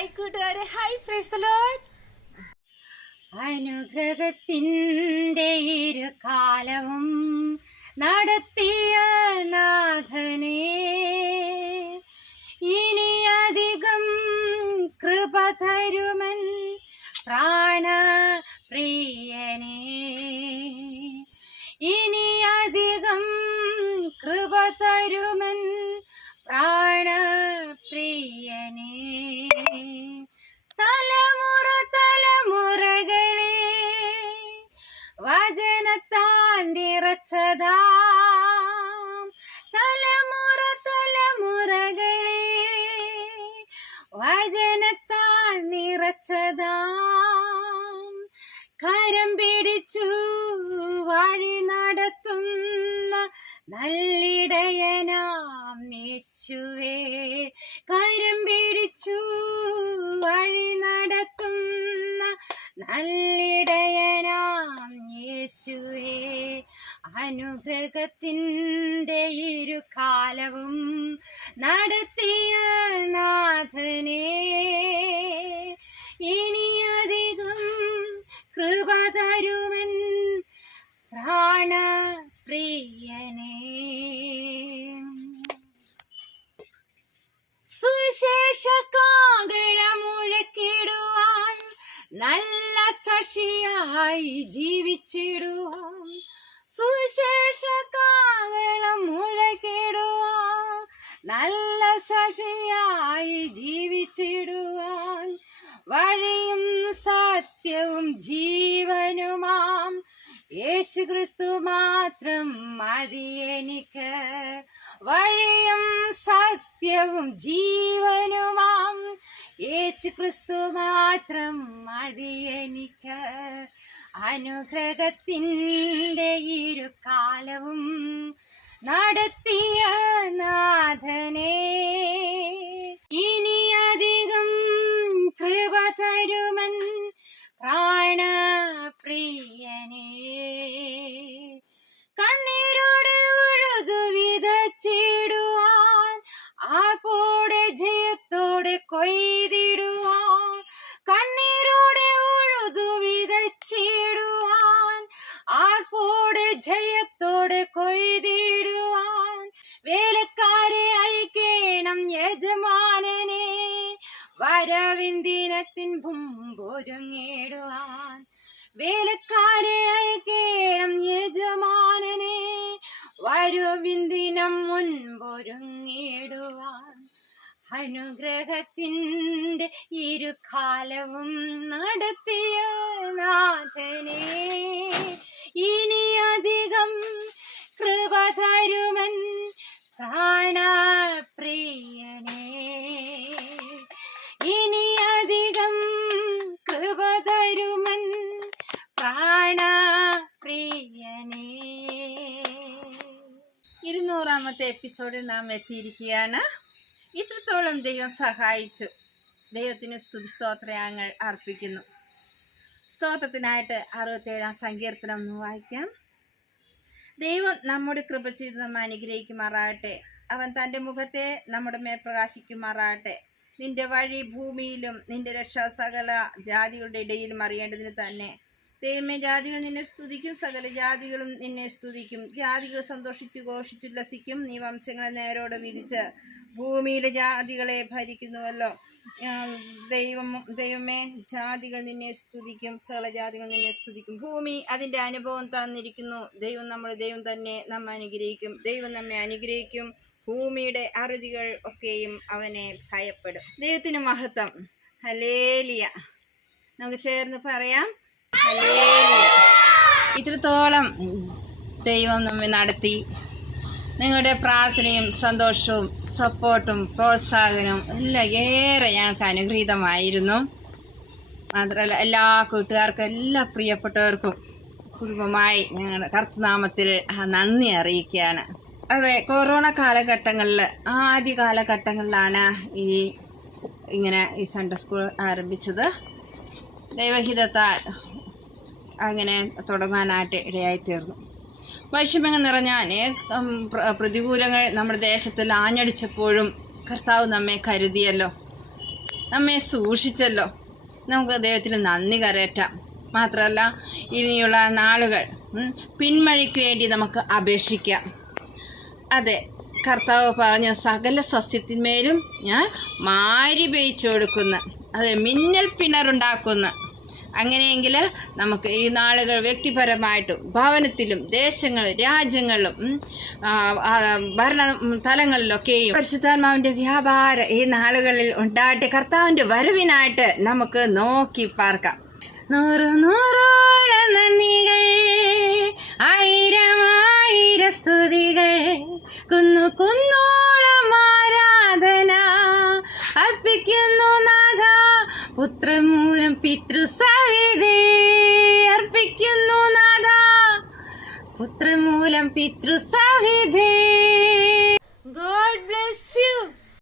Hi കൂട്ടുകാരെ, hi praise the Lord. അനുഗ്രഹത്തിൻ്റെ ഇരുകാലവും നടത്തിയ നാഥനെ, ഇനിയധികം കൃപ തരുമൻ പ്രാണപ്രിയനേ, ഇനിയധികം കൃപ തരുമൻ പ്രാണപ്രിയനേ. തലമുറ തലമുറകളെ വചനത്താൽ നിറച്ചതാം, തലമുറ തലമുറകളെ വചനത്താൽ നിറച്ചതാം, കരം പിടിച്ചു വഴി നടത്തുന്ന നല്ലിടയനാം യേശുവേ, കരം പിടിച്ചു വഴി നടത്തുന്ന നല്ലിടയനാം യേശുവേ, അനുഗ്രഹത്തിൻ്റെ ഇരുകാലവും നടത്തിയ നാഥനെ, ഇനിയധികം കൃപ തരുമൻ പ്രാണപ്രിയനേ. സുവിശേഷ കാഹളം മുഴക്കിടുവാൻ, നല്ല സാക്ഷിയായി ജീവിച്ചിടുവാൻ, സുവിശേഷ കാഹളം മുഴക്കിടുവാൻ, നല്ല സാക്ഷിയായി ജീവിച്ചിടുവാൻ, വഴിയും സത്യവും ജീവനുമാം യേശുക്രിസ്തു മാത്രം മതി എനിക്ക്, വഴിയും സത്യവും ജീവനുമാം യേശുക്രിസ്തു മാത്രം മതി എനിക്ക്. അനുഗ്രഹത്തിൻ്റെ ഇരുകാലവും നടത്തിയ നാഥനെ, ഇനിയധികം കൃപ തരുമൻ പ്രാണപ്രിയനേ. കണ്ണീരോടെ ഉഴുതു വിതച്ചിടുവാൻ, ആർപ്പോടെ ജയത്തോടെ കൊയ്തിടുവാൻ, കണ്ണീരോടെ ഉഴുതു വിതച്ചിടുവാൻ, ആർപ്പോടെ ജയത്തോടെ കൊയ്തിടുവാൻ, വേലക്കാരെ അയക്കേണം യജമാനനെ, വരവിൻ ദിനത്തിൻ മുമ്പൊരുങ്ങിടുവാൻ, വേലക്കാരെ അയക്കേണം യജമാനനെ, വരവിൻ ദിനം മുൻപൊരുങ്ങിടുവാൻ. അനുഗ്രഹത്തിൻ്റെ ഇരുകാലവും നടത്തിയ നാഥനെ, ഇനിയധികം കൃപ തരുമൻ പ്രാണപ്രിയനേ, ഇനിയധികം കൃപ തരുമൻ പ്രാണപ്രിയനേ. 200-ാമത്തെ എപ്പിസോഡിൽ നാം എത്തിയിരിക്കുകയാണ്. ഇത്രത്തോളം ദൈവം സഹായിച്ചു. ദൈവത്തിന് സ്തുതി സ്തോത്രങ്ങൾ അർപ്പിക്കുന്നു. സ്തോത്രത്തിനായിട്ട് 67-ാം സങ്കീർത്തനം ഒന്ന് വായിക്കാം. ദൈവം നമ്മുടെ കൃപ ചെയ്ത് നമ്മെ അനുഗ്രഹിക്കുമാറാകട്ടെ. അവൻ തൻ്റെ മുഖത്തെ നമ്മുടെ മേൽ പ്രകാശിക്കുമാറാകട്ടെ. നിന്റെ വഴി ഭൂമിയിലും നിന്റെ രക്ഷ സകല ജാതികളുടെ ഇടയിലും അറിയേണ്ടതിന് തന്നെ. ദൈവമേ, ജാതികൾ നിന്നെ സ്തുതിക്കും, സകല ജാതികളും നിന്നെ സ്തുതിക്കും. ജാതികൾ സന്തോഷിച്ചു ഘോഷിച്ചുല്ലസിക്കും. നീ വംശങ്ങളെ നേരോടെ വിധിച്ച് ഭൂമിയിലെ ജാതികളെ ഭരിക്കുന്നുവല്ലോ. ദൈവമേ, ജാതികൾ നിന്നെ സ്തുതിക്കും, സകല ജാതികൾ നിന്നെ സ്തുതിക്കും. ഭൂമി അതിൻ്റെ അനുഭവം തന്നിരിക്കുന്നു. ദൈവം നമ്മുടെ ദൈവം തന്നെ നമ്മെ അനുഗ്രഹിക്കും. ദൈവം നമ്മെ അനുഗ്രഹിക്കും. ഭൂമിയുടെ അറുതികൾ ഒക്കെയും അവനെ ഭയപ്പെടും. ദൈവത്തിന് മഹത്വം. ഹല്ലേലൂയ. നമുക്ക് ചേർന്ന് പറയാം, ഹല്ലേലൂയ. ഇത്രത്തോളം ദൈവം നമ്മെ നടത്തി. നിങ്ങളുടെ പ്രാർത്ഥനയും സന്തോഷവും സപ്പോർട്ടും പ്രോത്സാഹനവും എല്ലാം ഏറെ ഞങ്ങൾക്ക് അനുഗ്രഹീതമായിരുന്നു. മാത്രമല്ല എല്ലാ കൂട്ടുകാർക്കും എല്ലാ പ്രിയപ്പെട്ടവർക്കും കുടുംബമായി ഞങ്ങളുടെ കർത്തൃനാമത്തിൽ നന്ദി അറിയിക്കുകയാണ്. അതെ, കൊറോണ കാലഘട്ടങ്ങളിൽ ആദ്യ കാലഘട്ടങ്ങളിലാണ് ഇങ്ങനെ ഈ സൺഡേ സ്കൂൾ ആരംഭിച്ചത്. ദൈവഹിതത്താൽ അങ്ങനെ തുടങ്ങാനായിട്ട് ഇടയായിത്തീർന്നു. വൈഷമ്യങ്ങൾ നിറഞ്ഞ അനേകം പ്രതികൂലങ്ങൾ നമ്മുടെ ദേശത്തിൽ ആഞ്ഞടിച്ചപ്പോഴും കർത്താവ് നമ്മെ കരുതിയല്ലോ. നമ്മെ സൂക്ഷിച്ചല്ലോ. നമുക്ക് ദൈവത്തിന് നന്ദി കരയറ്റാം. മാത്രമല്ല ഇനിയുള്ള നാളുകൾ പിന്മഴയ്ക്ക് വേണ്ടി നമുക്ക് അപേക്ഷിക്കാം. അതെ, കർത്താവ് പറഞ്ഞു, സകല സസ്യത്തിന്മേലും ഞാൻ മാരി പെയ്ച്ചു കൊടുക്കുന്ന, അതെ, മിന്നൽ പിണറുണ്ടാക്കുന്ന. അങ്ങനെയെങ്കിൽ നമുക്ക് ഈ നാളുകൾ വ്യക്തിപരമായിട്ടും ഭവനത്തിലും ദേശങ്ങളിലും രാജ്യങ്ങളിലും ഭരണ തലങ്ങളിലൊക്കെയും പരിശുദ്ധാത്മാവിൻ്റെ വ്യാപാരം ഈ നാളുകളിൽ ഉണ്ടായിട്ട് കർത്താവിൻ്റെ വരവിനായിട്ട് നമുക്ക് നോക്കി പാർക്കാം. 100 നന്ദികൾ, 1000 സ്തുതികൾ, കുന്നോളം ആരാധന അർപ്പിക്കുന്നു നാഥ. പുത്രമൂലം പിതൃസവിധി അർപ്പിക്കുന്നു നാഥ. പുത്രമൂലം പിതൃസവിധി. God bless you.